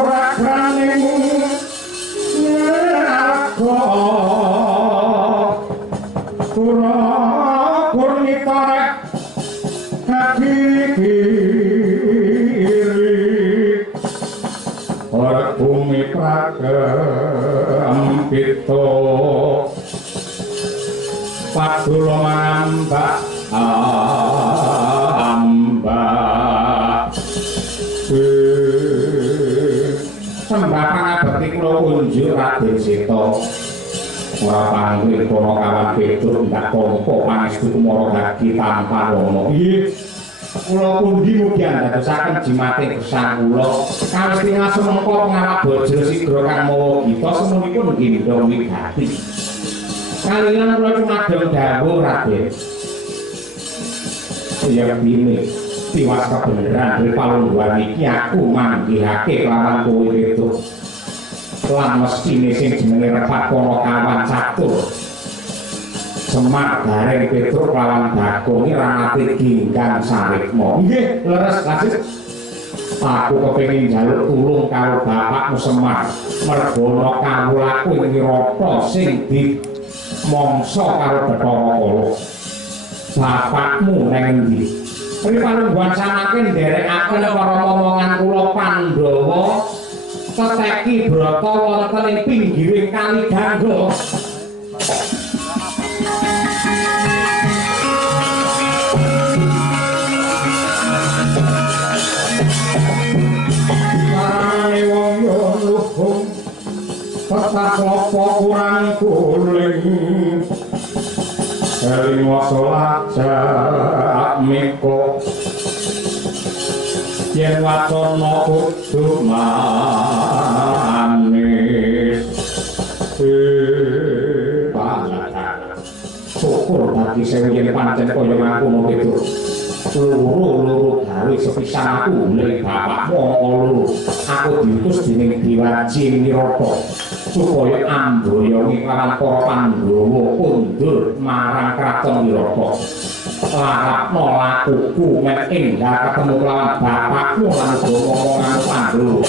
ora graning aku pura purnita rek kakiri ora bumi prakempito padula mambak sembahang abekti kula kunjuk Raden Seta ora panggih para kawan Petruk ndak tampa pangestu kumara hadi tanpa rono. Nggih. Kula pundi mugi andadosaken jimate gesang kula kawis tingasu mengko pengawak Bajra Sigra kang mawa gita semunipun gendha wigati. Kaliyan kula cumadeng dawuh Raden. Ya bine tiwas kebenaran dari palungguan iki aku manggihake kelawan kowe itu lan mestine sing jenenge repat para kawan catur Semar Gareng Petruk kelawan Bagong iki rangate ginggang sarikma. Nggih leres kasih aku kepengin njaluk tulung karo bapakmu Semar mergo ana kawulaku ing Wirata sing dimangsa karo Bathara Kala. Bapakmu nang endi? Ripalungguhan samangke nderekaken para momongan kula Pandhawa teteki brata wonten ing pinggiring Kali Gangga. Marane wong yo luhung tetap klopo kurang kuling dari masalah miko yen wacana kudu manis syukur dadi sewu yen pancen kaya mangkono itu loro gawe sepisan aku ning bapakmu loro aku diutus dening Diwaji Wirata supaya amboyongi kelawan para Pandhawa kundur marang kraton Wirata larapno lakuku men enggal ketemu kelawan bapakmu lan ngomongan Pandhawa.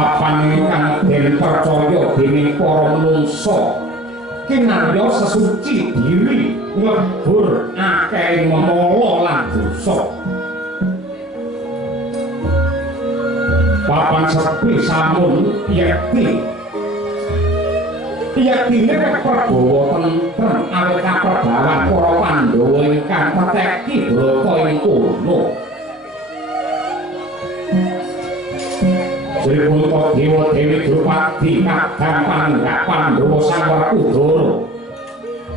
papan ingkang den percaya dening para manungsa kinarya sesuci diri nglebur akeh memala lan dosa. Papan sepi samun yakti perbawa tentrem awit kaperbawan para Pandhawa ingkang teteki brata ing kono. Sripun Dewa Dewi Drupadi kadang panggak Pandhawa sang Werkudara.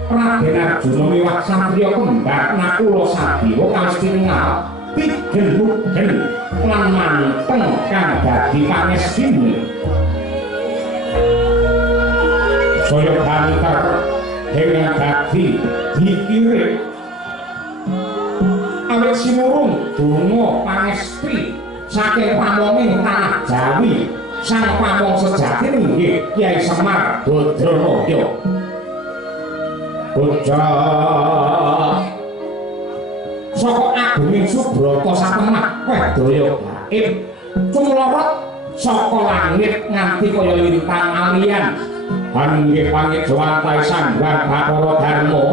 Raden Arjuna miwah satriya kembar Nakula Sadewa kastiningal tigen-mugen lan manteng kang dadi pangestine. Saya banter dengan dadi dikirim awit sinurung donga pangesti saking pamonging tanah Jawi sang pamong sejati inggih Kyai Semar Badranaya. Bocah saka agunging Subrata satemah wedaya gaib cumlorot saka langit nganti kaya lintang alian. Panggih pangit jawantay sanggang Bathara Darma.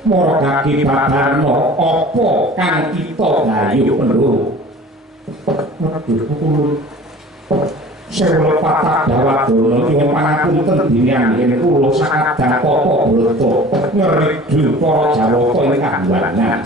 Margaki babarna apa kang kita gayuh pendhuru. Sewu patah dawadana nyuwun pangapunten dinian yen kula sakadang Papa Brata ngridul para Jawata ing Kahyangan.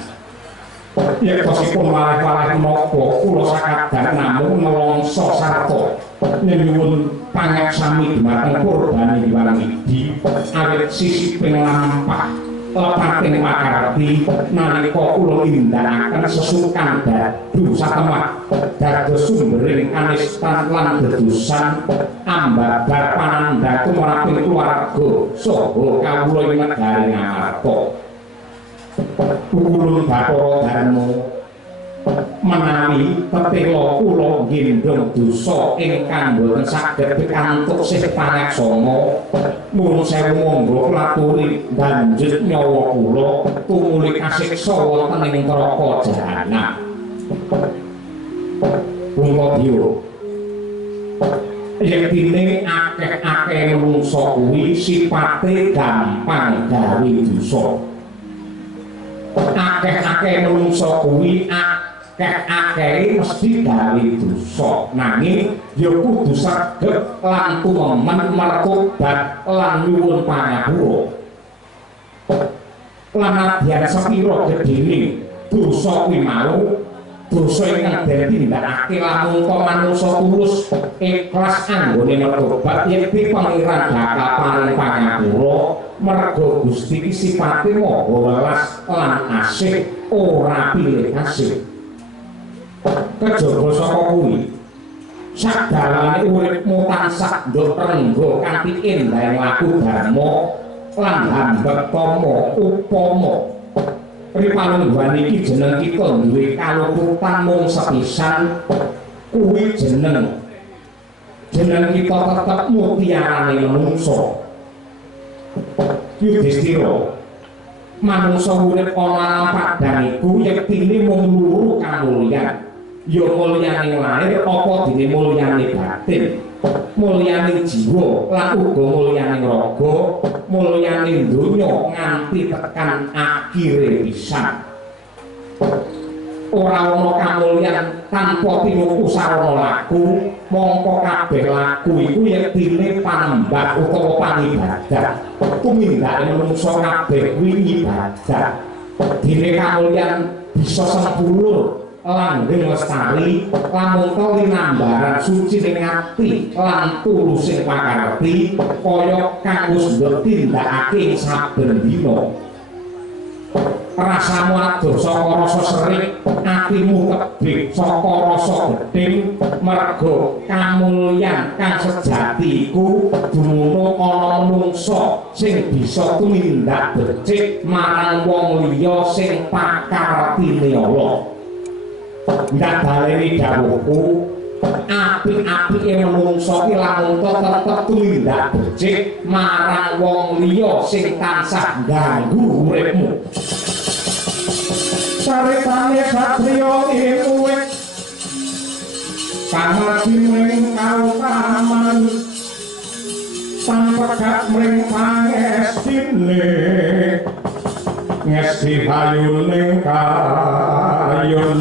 Yen kosipun malih-malih menapa kula sakadang namung nelongso sarta nyuwun pangaksami dhumateng Purbani Hyang Widi awit sisiping lampah lepating makarti nalika kula indakaken sesukan dadu satemah dados sumbering anistan lan dedusan ambabar panandha tumraping keluarga saha kawula ing negari Ngamarta. Ulun Bathara Darma menawi tetela kula gendong dosa ingkang boten saged pikantuk sih pangaksana nuwun sewu monggo klaturi banjut nyawa kula tumuli kasiksa wonten ing neraka jahanam. Bungkadya yektine akeh-akeh manungsa kuwi sipate gampang gawe dosa. Akeh-akeh manungsa kuwi akeh mesti gawe dosa nanging ya kudu saged lan tumemen mertobat lan nyuwun pangapura lan adyan sepira gedene dosa kuwi mau dosa ingkang ditindakake lamun manungsa tulus ikhlas anggone mertobat yekti pangeran bakal paring pangapura merga Gusti iki sipate maha welas lan asih ora pilih kasih. Kejaba saka kuwi sadalane uripmu tansah nduk rengga kanthi endahing laku dharma lan hambekama upama ripalungguhan iki jeneng kita duwe kaluputan mung sepisan kuwi jeneng kita tetep mutiarane manungsa. Yudhistira manungsa urip ana padhang iku yektine mung loro kamulyan ya mulyane lahir apa dene mulyane batin, mulyane jiwa lan uga mulyane raga, mulyane donya nganti tekan akhire pisan. Ora ana kamulyan tanpa tinuku sarana laku, mongko kabeh laku iku yektine panembah utawa pangibadah. Tumindake manungsa kabeh kuwi ibadah. Dene kamulyan bisa sempulur langgeng lestari lamun to linambaran suci ning ati lan tulus ing pakarti kaya kang wis ndindakake saben dina. Rasamu adoh saka rasa serik, atimu tebih saka rasa gedhing, merga kamulyan kang sejati iku dumunung ana manungsa sing bisa tumindak becik marang wong liya sing pakartine Allah. Ndak baleni dawuhku apik-apike manungsa iki lamun tetep tumindak becik marang wong liya sing tansah ganggu uripmu. Saritane satriya iku kamati mring kautaman sampekat mring pangestine ngesti hayuning kayun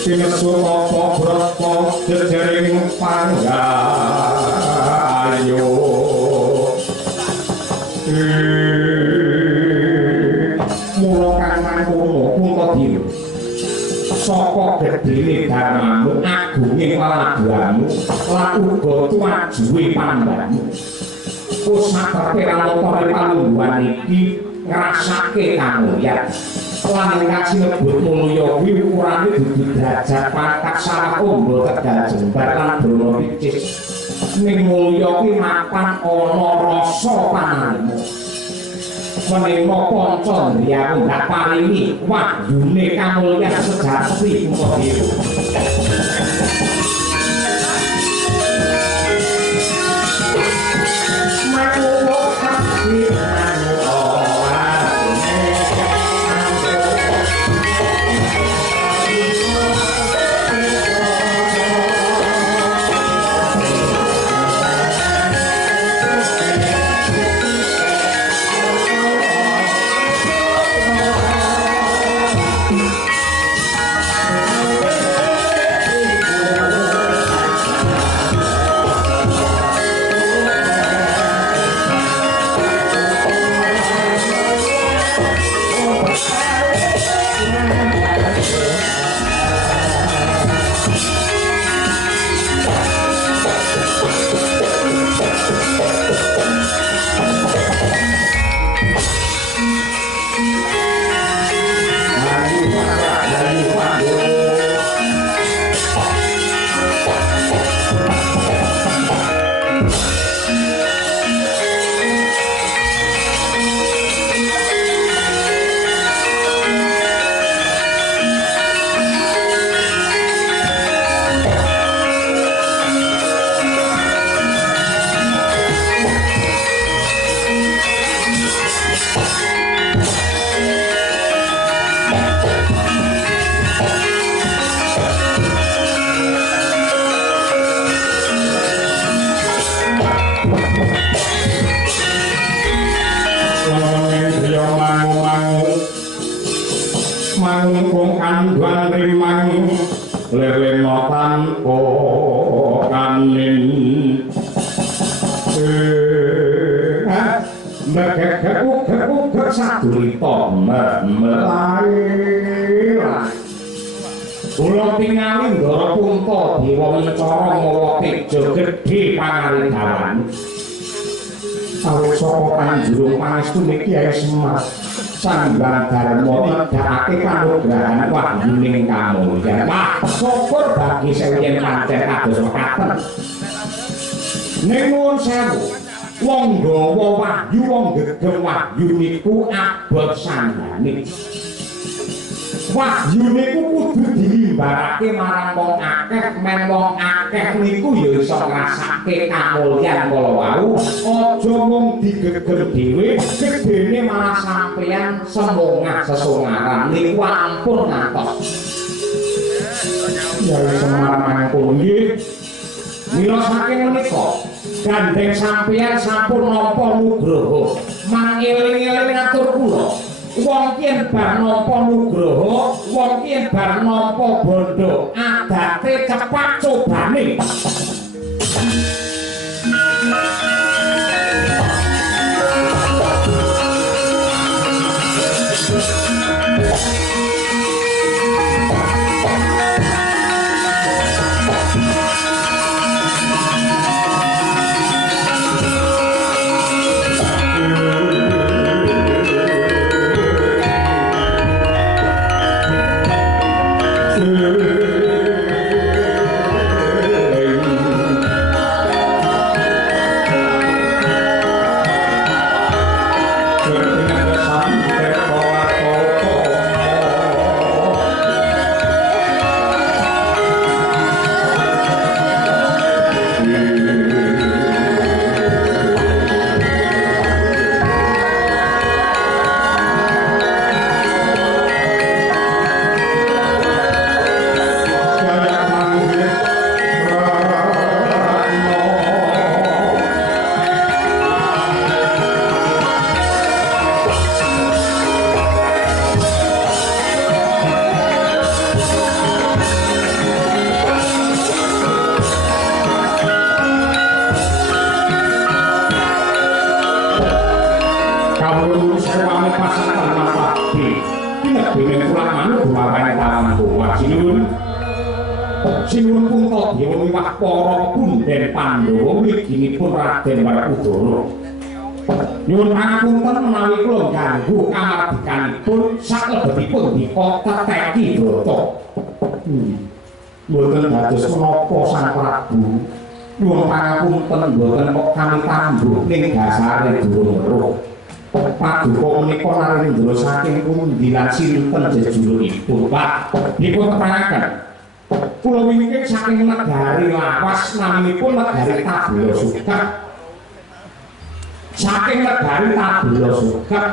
sinesu apa brata jejering panggayo mula kang mangkono Puntadewa saka gedhene dharmamu agunging lelabuhanmu lan uga tuwajuwe panembahmu kusnakerke lamun palungguhan iki ngrasake kamulyan lan ingkang sinebut mulya kuwi ukurane dudu derajat pangkat salah ombo tegal jembar lan brana picis ning mulya kuwi mapan ana rasa panalemu menika panca ndriyamu ndak paringi wahyune kamulyan sejati Puntadewa. Pandhuan rimang lelena tanpa kanin megek-megek sadurita melai kula tingali Ndara Punta Dewa Mencara mawa teja gedhe pangaringgawan awit saka panjurung pangestune Kyai Semar Sanggang Darma nindakake kanugrahan wahyuning kamulyan. Wah, syukur bagi sewiyen pancen kados mekaten. Ning nuwun sewu, wong nggawa wahyu, wong gegem wahyu niku abot sanggane. Wahyu niku kudu dilimbarake marang wong akeh, men wong akeh niku ya iso ngrasake kamulyan kala wau. Aja mung digegem dhewe, gedene malah sampeyan semongah sesungaran niku ampun ngantos. Ya Semar mangkul nggih. Mila saking menika gandeng sampeyan sampun nampa nugraha. Mangeling-eling atur kula. Wong yen bar nampa nugraha, wong yen bar nampa bondo, adate cepat cobane. Sinuwun Punta Dewa miwah para punden Pandhawa mliginipun Raden Werkudara. Nyuwun pangapunten menawi kula ganggu kamardikanipun saklebetipun dika teteki Brata. Mboten dados menapa Sang Prabu. Nyuwun pangapunten mboten kok kami tambuk ning dasare Dwara. Paduka menika narendra saking pundi lan sinten jejulukipun, Pak? Dipun terangaken. Kula wingking saking negari lawas naminipun negari Tabula Sugak. Saking negari Tabula Sugak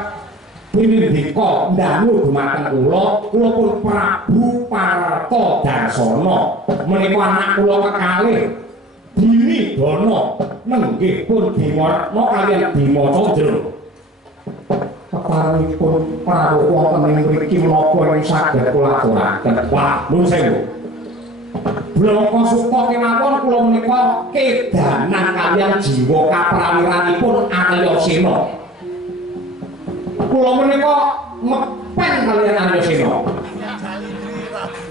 pinindika ndangu dumateng kula pun Prabu Parta Darsana menika anak kula kekalih Dini Dana nenggih pun Bimarna kaliyan Bima Candra. Keparingipun prawuh wonten ing mriki menapa ing saged kula aturaken. Wah, nuwun sewu. Bloko Suka kemawon kula menika kedanan kaliyan jiwa kaprawiranipun Aryasena. Kula menika ngepen kaliyan Aryasena.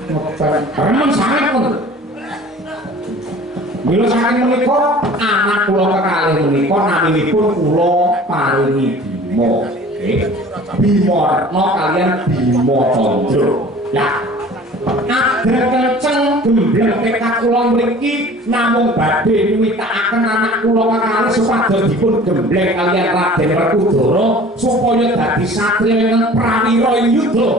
Ngepen remen sanget pun. Mila saking menika anak kula kekalih menika naminipun kula paringi Bima. Bimarna kaliyan Bima Candra. Ya. Agar kenceng gembleng tekad kula mriki namung badhe nyuwitakaken anak kula kekalih supados dipun gembleng kaliyan Raden Werkudara supaya dadi satriya ing prawira ing yudha.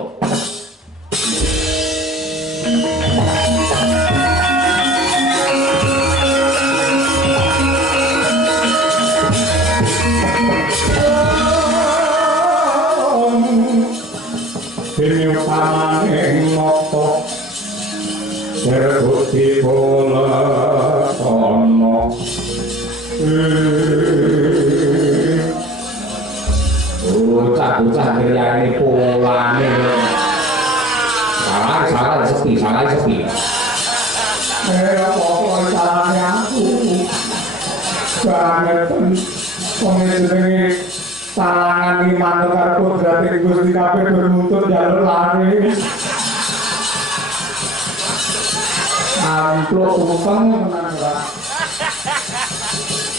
Dene pamaning mata serbukti bola ana bocah-bocah griyane polane mboten wong jenenge talangan iki manut karo kodrate Gusti kabeh bermuntut jalur lari. Amplok tumpeng tenan ora.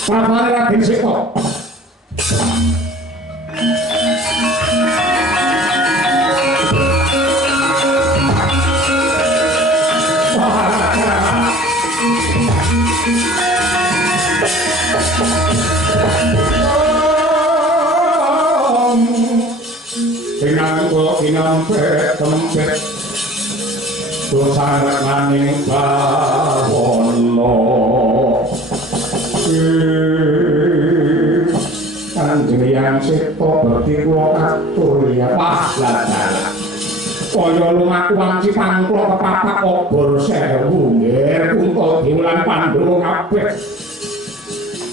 Papane Raden Seka. Inampe tempet dosa maning bawono kanjenengan seta bekti kula atur ya pahlawan kaya lumaku wanci pangkla kepapak obor sewu nggih kunto diulang Pandhawa kabeh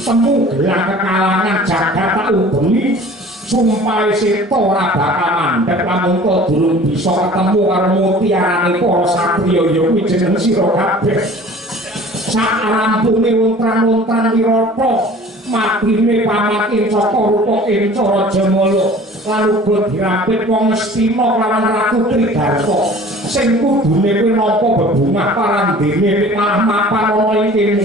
temu gelang kekalangan jagat tak ubengi sumpah seta ora bakal mandheg lamun durung bisa ketemu karo mutiarane para satriya ya kuwi jeneng sira kabeh sak rampune untran-untran wirata matine pamakin saka rupa Enca Raja Mala lan uga dirapit wong Astina lawan Ratu Tridarta sing kudune kuwi nampa bebungah parandene malah mapan ana ing kene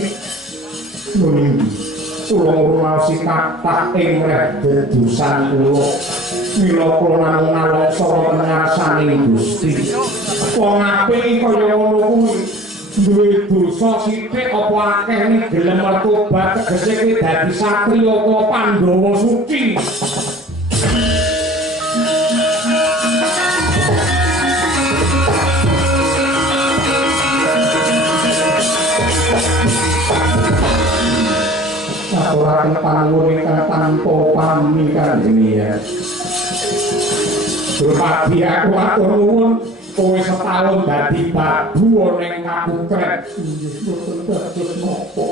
kula ngurmasi kathah ing dedusan kula mila kula namung naloksa ngarsaning Gusti wong apik kaya ngono kuwi duwe dosa sithik apa akeh ning gelem tobat tegese kuwi dadi satriya apa Pandhawa suci aturaken panuwun ingkang tanpa pami kanjenengan. Durpati aku matur nuwun kowe setahun dadi babu ning Kaputret. Mboten dados napa.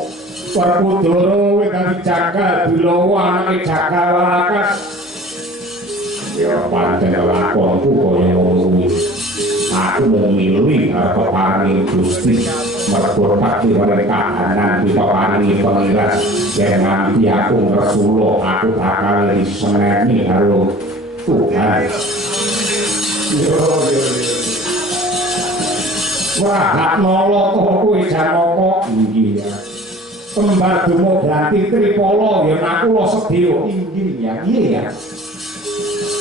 Werkudara kowe dadi Jaga Bilawa anake Jagawarakas. Ya pancen lakonku kaya ngono kuwi. Aku memilih karo paring Gusti mergo pati ora kahanan kita paringi pengiras yen nganti aku ngresula aku bakal diseneni karo Tuhan. Yo. Wah, gak nolo kowe Janaka inggih ya. Kembar Dumo Ganti Tripala ya aku lo sedya inggih ya. Iya ya.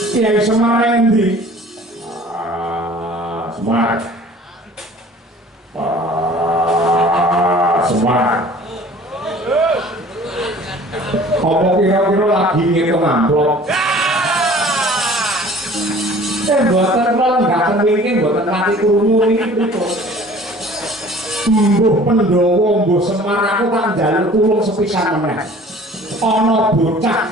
Kyai Semar endi? Semar. Apa kira-kira lagi ngitung amplop? Mboten kula ngaten wingi mboten pati krungu niki pripun. Mbuh Pandhawa mbuh Semar aku tak njaluk tulung sepisan meneh. Ana bocah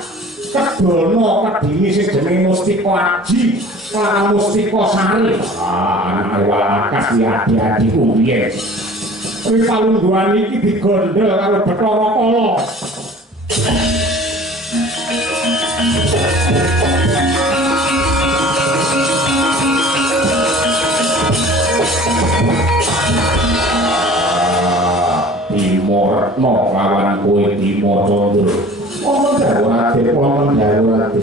kedono kedingi sing jenenge Mustika Aji lan Mustika Sari. Anake Walakas iki adi-adiku biyen. Kuwi palungguhan iki digondhol karo Bathara Kala. Dimorno lawan kowe Bima Candra. Ana jawate wonten jawate.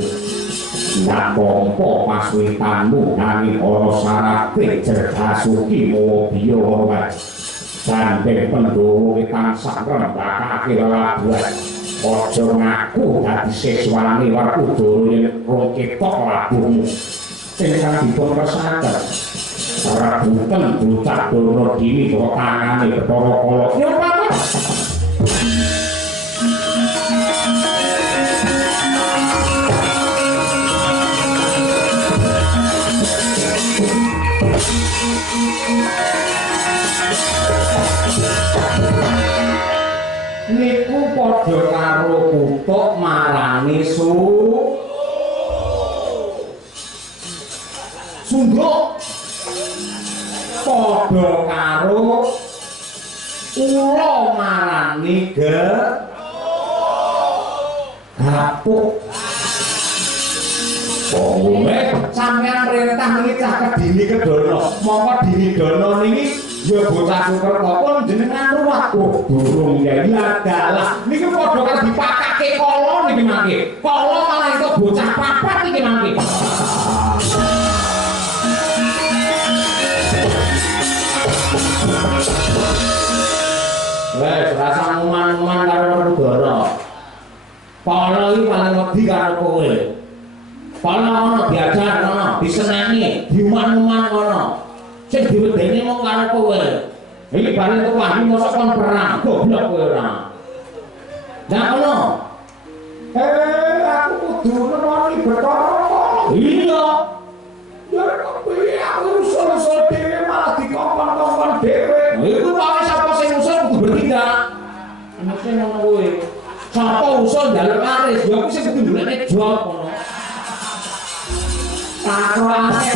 Napompo paswitanmu nanging ana sarate Jerdasuki mawa biya hormat. Sandeng Pandhawa tansah ngrembakake lelabuhan. Aja ngaku dadi siswane Werkudara yen rong ketok labuhmu. Ingkang dipun kersakaken rebutan bocah Dono Dini kok tangane Bathara Kala. Ya Pak. Niku padha karo kutuk marani Sunduk. Padha karo ula marani gapuk. Wong sampeyan perintah niki cah kedini kedono. Mongko dini dono niki ya bocah Sukerta pun jenengan ruwah. Durung ya iya dalah. Niki padha karo dipakak nyelake kala niki mangke. Kala malah itu bocah papat iki mangke. Wes rasa nguman-nguman karo negara. Kala iki paling wedi karo kowe. Kala ana diajar ana, diseneni, diuman-uman ana. Sing diwedeni mung karo kowe. Iki bali kok wahyu mosok kon perang, goblok kowe ora. Lah ngono. Aku kudu nemoni Bathara. Iya. Ya kepiye aku usul-usul dhewe malah dikongkon-kongkon dhewe. Iku wae sapa sing usul kudu bertindak. Mesti ngono kowe. Sapa usul njaluk aris, ya aku sing kudu golekne job ngono. Takrane.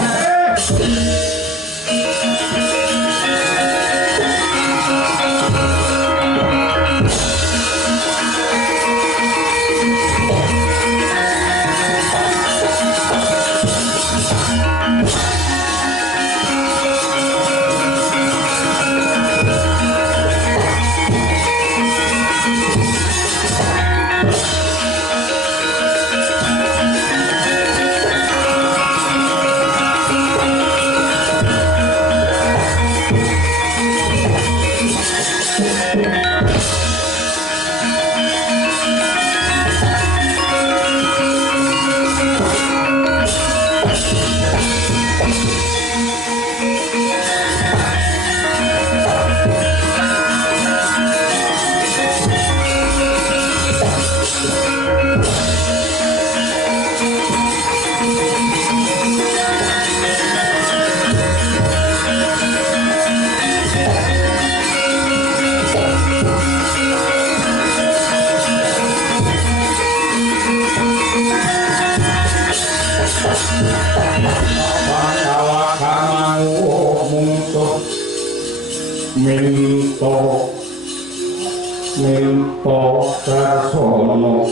Minto Karsono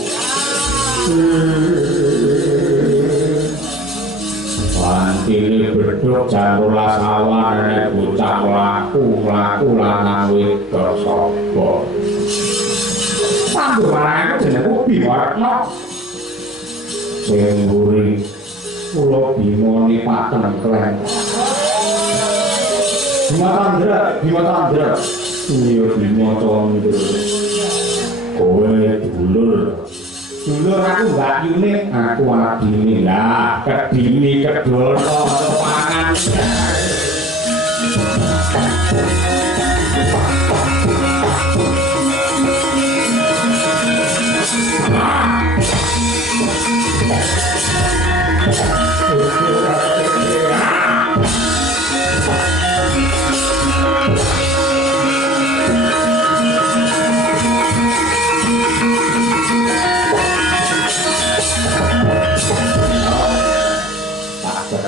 Pantine bedhog jam 12 awan nek bocah mlaku lanang wedok sapa Sambu marane jenengku Biwarna sing mburi kula Bima nipaten klen Bima Tandra iya Bima Tandra kowe dulur aku mbak Yune aku adine lah kedini kedul pangan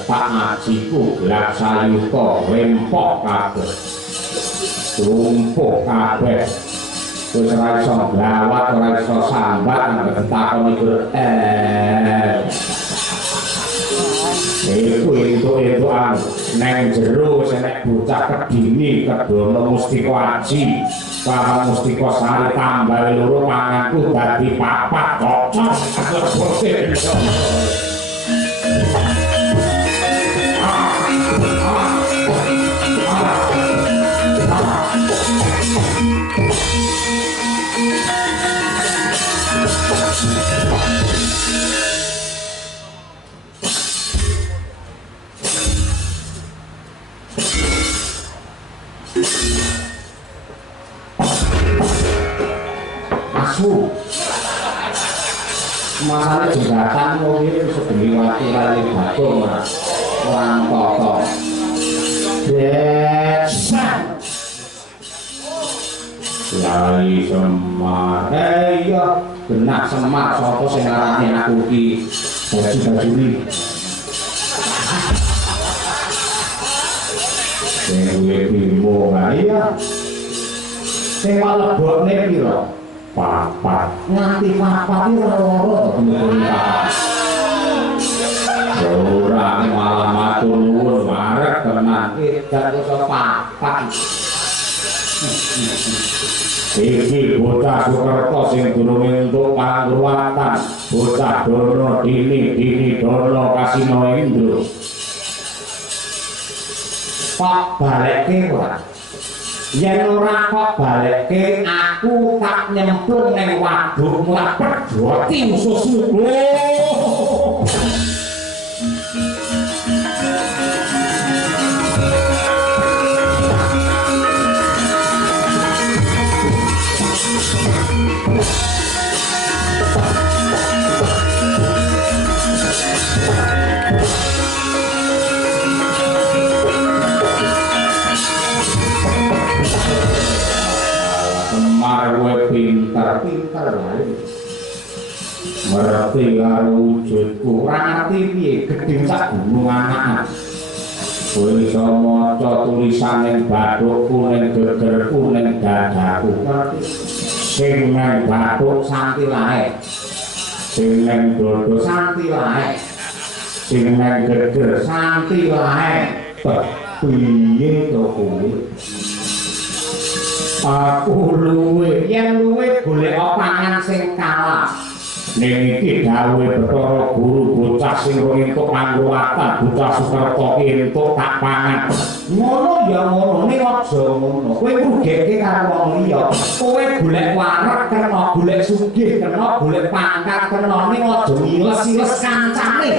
Pak ngajiku gelap sayuka rempok kabeh tumpuk kabeh wis ora iso glawat ora iso sambat nang takon iku itu neng jero senek bocah kedini kedono mustika aji para mustika sari tambah loro manganku dadi papat cocok masalah jembatan mungkin sebeli waktu kali bagung orang kotor Desan Lali Semar iya benak Semar sopo sing arane aku ki baju-baju ini sing gue bimbo iya sing malebokne piro papat nganti papat iki loro ora malah matur nuwun marek tenan iki gak iso papat iki bocah Sukerto sing durung entuk pangruwatan bocah dono dini dono kasino Indro kok balekke ora yen ora kok balekke aku tak nyemplung ning waduk mlapet doti ususmu Marwe pinter wae. Ngerti karo wujudku, ora ngerti piye gedhe sak gunung anak. Kowe iso maca tulisan ning bathukku ning gegerku ning dadaku. Ngerti? Sing nang bathuk santi lae. Sing nang dodo santi lae. Sing nang geger santi lae. Piye to kowe? Aku luwe yen luwe golek pangan sing kalah ning iki dawuh Bathara Guru bocah sing entuk pangruwatan bocah Sukerto entuk tak pangan ngono ya ngono ning aja ngono kowe rugekke karo wong liya kowe golek wareg kena golek sugih kena golek pangkat kena ning aja ngiles-iles kancane